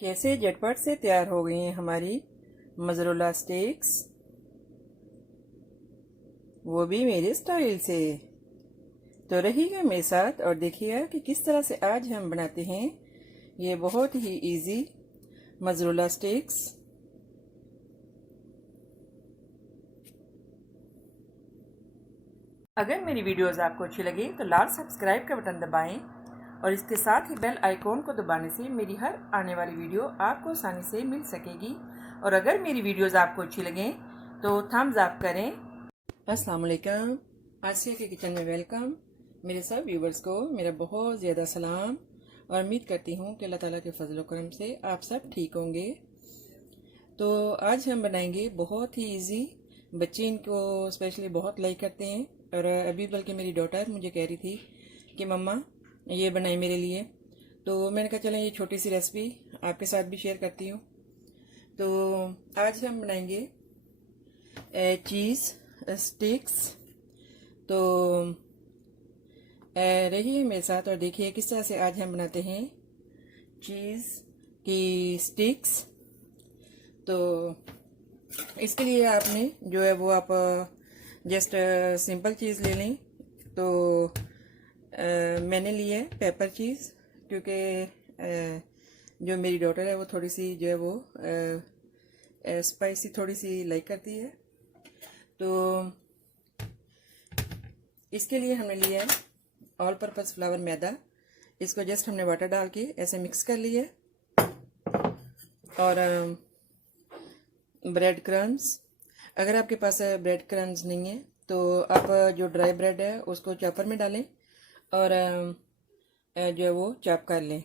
कैसे झटपट से तैयार हो गई हैं हमारी मोज़रेला स्टिक्स, वो भी मेरे स्टाइल से। तो रहिएगा मेरे साथ और देखिएगा कि किस तरह से आज हम बनाते हैं ये बहुत ही इजी मोज़रेला स्टिक्स। अगर मेरी वीडियोस आपको अच्छी लगे तो लाल सब्सक्राइब का बटन दबाएं और इसके साथ ही बेल आइकॉन को दबाने से मेरी हर आने वाली वीडियो आपको आसानी से मिल सकेगी। और अगर मेरी वीडियोस आपको अच्छी लगें तो थम्स अप करें। अस्सलाम वालेकुम, आसिया के किचन में वेलकम। मेरे सब व्यूवर्स को मेरा बहुत ज़्यादा सलाम और उम्मीद करती हूँ कि अल्लाह ताला के फजल करम से आप सब ठीक होंगे। तो आज हम बनाएंगे बहुत ही इजी, बच्चे इनको स्पेशली बहुत लाइक करते हैं। और अभी बल्कि मेरी डॉटर मुझे कह रही थी कि मम्मा ये बनाए मेरे लिए, तो मैंने कहा चलें ये छोटी सी रेसिपी आपके साथ भी शेयर करती हूँ। तो आज हम बनाएंगे चीज़ स्टिक्स। तो रहिए मेरे साथ और देखिए किस तरह से आज हम बनाते हैं चीज़ की स्टिक्स। तो इसके लिए आपने जो है वो आप जस्ट सिंपल चीज़ ले लें। तो मैंने लिया है पेपर चीज़, क्योंकि जो मेरी डॉटर है वो थोड़ी सी जो है वो स्पाइसी थोड़ी सी लाइक करती है। तो इसके लिए हमने लिया है ऑल पर्पज़ फ्लावर मैदा। इसको जस्ट हमने वाटर डाल के ऐसे मिक्स कर लिया है। और ब्रेड क्रम्स, अगर आपके पास ब्रेड क्रम्स नहीं है तो आप जो ड्राई ब्रेड है उसको चॉपर में डालें और जो है वो चॉप कर लें।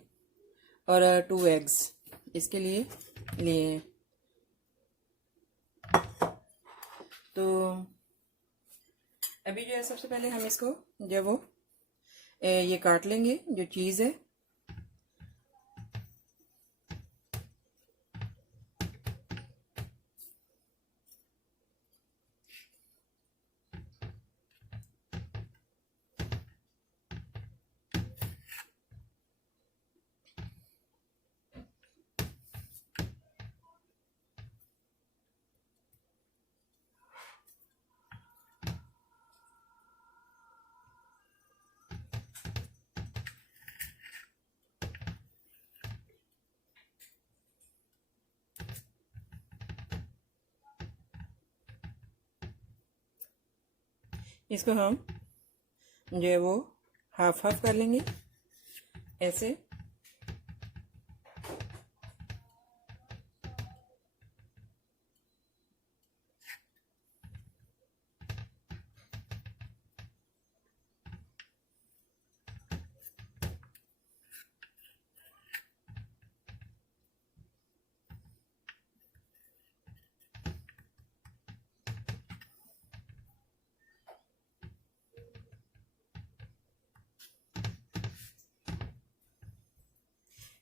और 2 एग्स इसके लिए लिए हैं। तो अभी जो है सबसे पहले हम इसको जो है वो ये काट लेंगे जो चीज़ है। इसको हम जो है वो हाफ हाफ कर लेंगे ऐसे।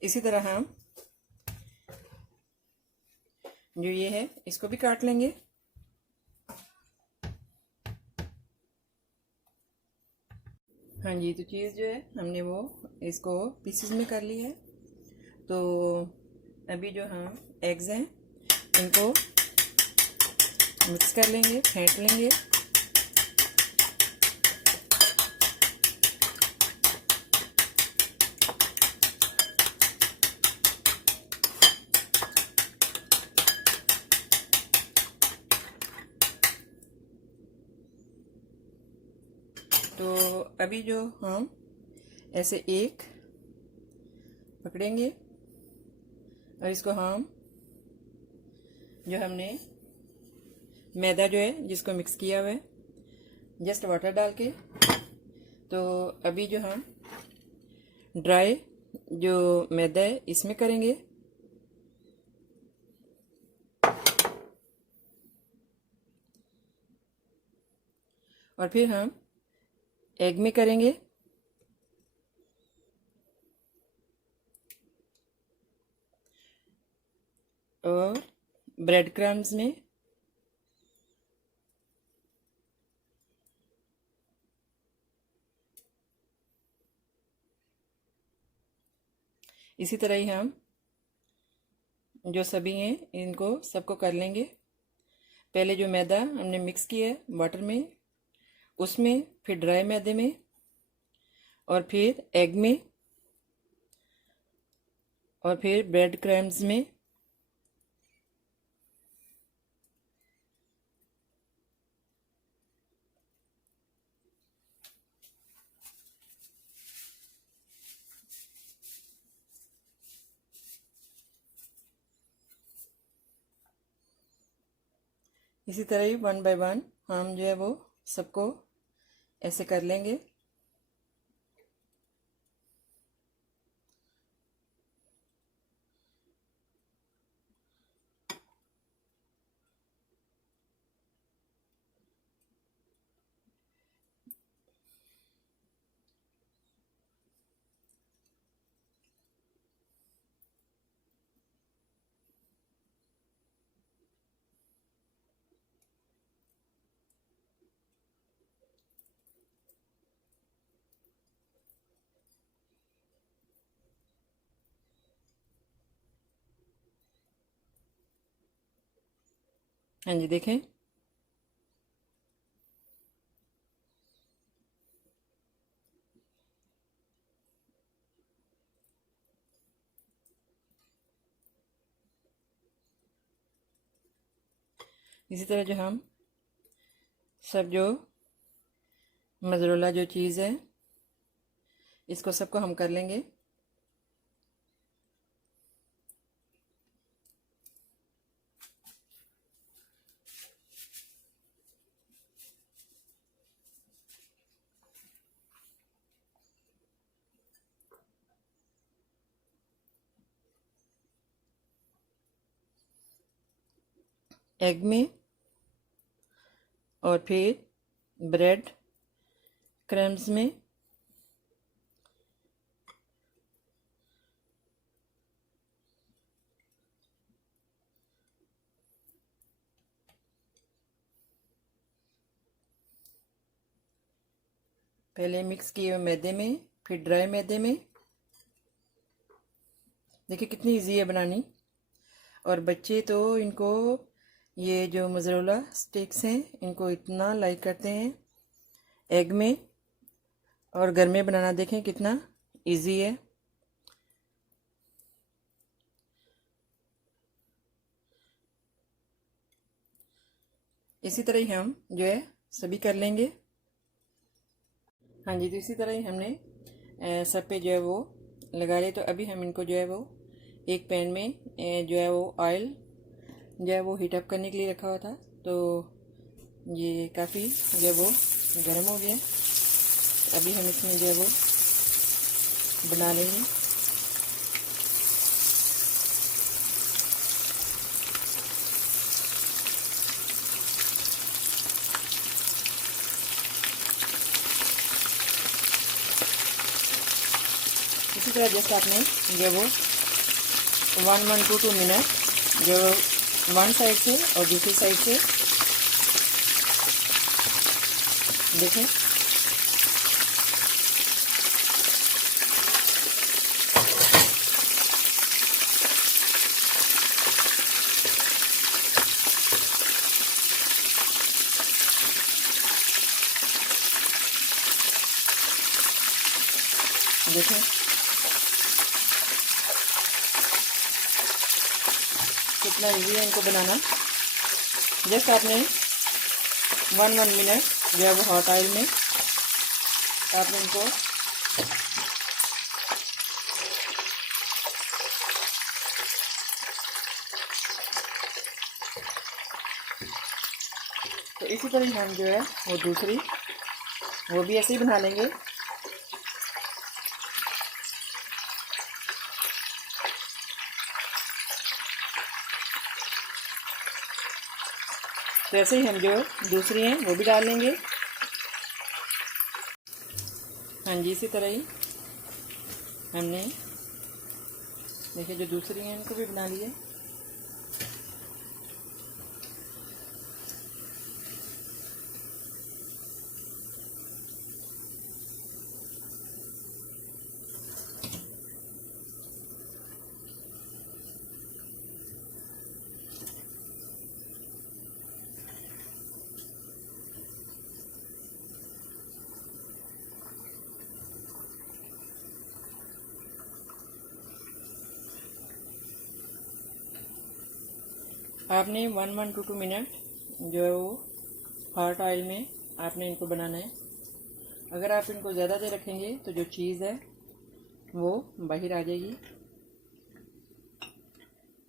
इसी तरह हम जो ये है इसको भी काट लेंगे। हाँ जी, तो चीज़ जो है हमने वो इसको पीसेस में कर ली है। तो अभी जो हम एग्स हैं इनको मिक्स कर लेंगे, फेंट लेंगे। तो अभी जो हम ऐसे एक पकड़ेंगे और इसको हम जो हमने मैदा जो है जिसको मिक्स किया हुआ है जस्ट वाटर डाल के, तो अभी जो हम ड्राई जो मैदा है इसमें करेंगे। और फिर हम एग में करेंगे। और ब्रेड क्रम्स में। इसी तरह ही हम जो सभी हैं इनको सबको कर लेंगे। पहले जो मैदा हमने मिक्स किया है वाटर में, उसमें फिर ड्राई मैदे में और फिर एग में और फिर ब्रेड क्रम्स में इसी तरह ही 1 बाय 1 हम जो है वो सबको ऐसे कर लेंगे। हाँ जी, देखें। इसी तरह जो हम सब जो मोज़रेला जो चीज़ है इसको सबको हम कर लेंगे। एग में और फिर ब्रेड क्रम्स में पहले मिक्स किए हुए मैदे में, फिर ड्राई मैदे में। देखिए कितनी इजी है बनानी। और बच्चे तो इनको ये जो मोज़रेला स्टिक्स हैं इनको इतना लाइक करते हैं। एग में और घर में बनाना देखें कितना इजी है। इसी तरह ही हम जो है सभी कर लेंगे। हाँ जी, तो इसी तरह ही हमने सब पे जो है वो लगा लिए। तो अभी हम इनको जो है वो एक पैन में जो है वो ऑयल जो है वो हीटअप करने के लिए रखा हुआ था। तो ये काफ़ी जो है वो गर्म हो गया। अभी हम इसमें जो है वो बना लेंगे। इसी तरह जैसे आपने जो वो 1 to 2 मिनट जो वन साइड से और दूसरी साइड से देखें। देखें कितना इजी है इनको बनाना। जस्ट आपने 1 मिनट जो है वो हॉट ऑयल में आपने इनको तो इसी तरह हम जो है वो दूसरी वो भी ऐसे ही बना लेंगे। तो ऐसे ही हम जो दूसरी हैं वो भी डाल लेंगे। हाँ जी, इसी तरह ही हमने देखिए जो दूसरी हैं इनको भी बना लिए। आपने 1 to 2 मिनट जो है वो हॉट ऑयल में आपने इनको बनाना है। अगर आप इनको ज़्यादा देर रखेंगे तो जो चीज़ है वो बाहर आ जाएगी।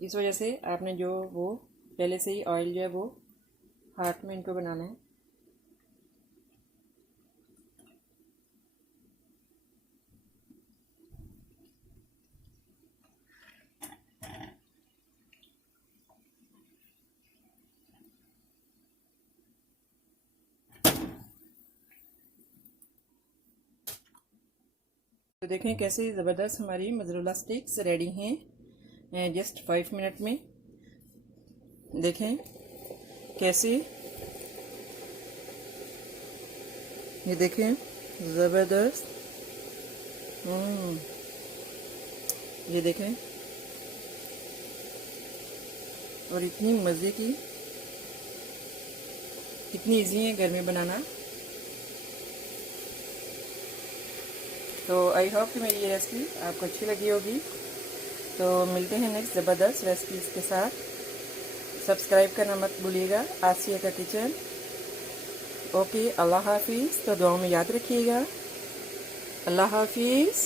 इस वजह से आपने जो वो पहले से ही ऑयल जो है वो हॉट में इनको बनाना है। तो देखें कैसे ज़बरदस्त हमारी मोज़रेला स्टिक्स रेडी हैं जस्ट 5 मिनट में। देखें कैसे, ये देखें ज़बरदस्त। ये देखें, और इतनी मज़े की, कितनी इजी है घर में बनाना। तो आई होप कि मेरी ये रेसिपी आपको अच्छी लगी होगी। तो मिलते हैं नेक्स्ट ज़बरदस्त रेसिपीज़ के साथ। सब्सक्राइब करना मत भूलिएगा आसिया का किचन। ओके, अल्लाह हाफिज़। तो दुआओं में याद रखिएगा। अल्लाह हाफिज़।